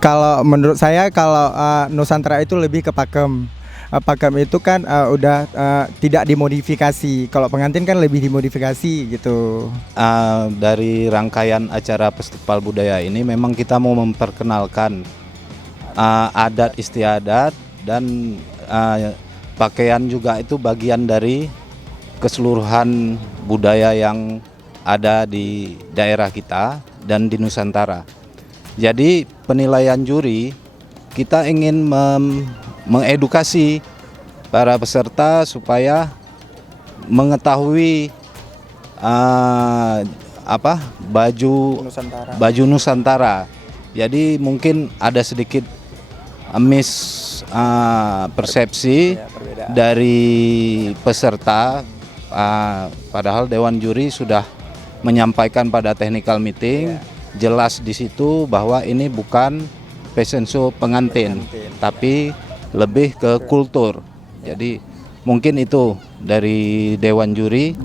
Kalau menurut saya kalau Nusantara itu lebih ke pakem. Pakem itu kan udah tidak dimodifikasi. Kalau pengantin kan lebih dimodifikasi gitu. Dari rangkaian acara festival budaya ini memang kita mau memperkenalkan adat istiadat dan pakaian juga itu bagian dari keseluruhan budaya yang ada di daerah kita dan di Nusantara. Jadi penilaian juri kita ingin mengedukasi para peserta supaya mengetahui baju Nusantara. Jadi mungkin ada sedikit persepsi dari peserta, padahal Dewan Juri sudah menyampaikan pada technical meeting jelas di situ bahwa ini bukan fashion show pengantin, tapi lebih ke kultur. Jadi mungkin itu dari Dewan Juri.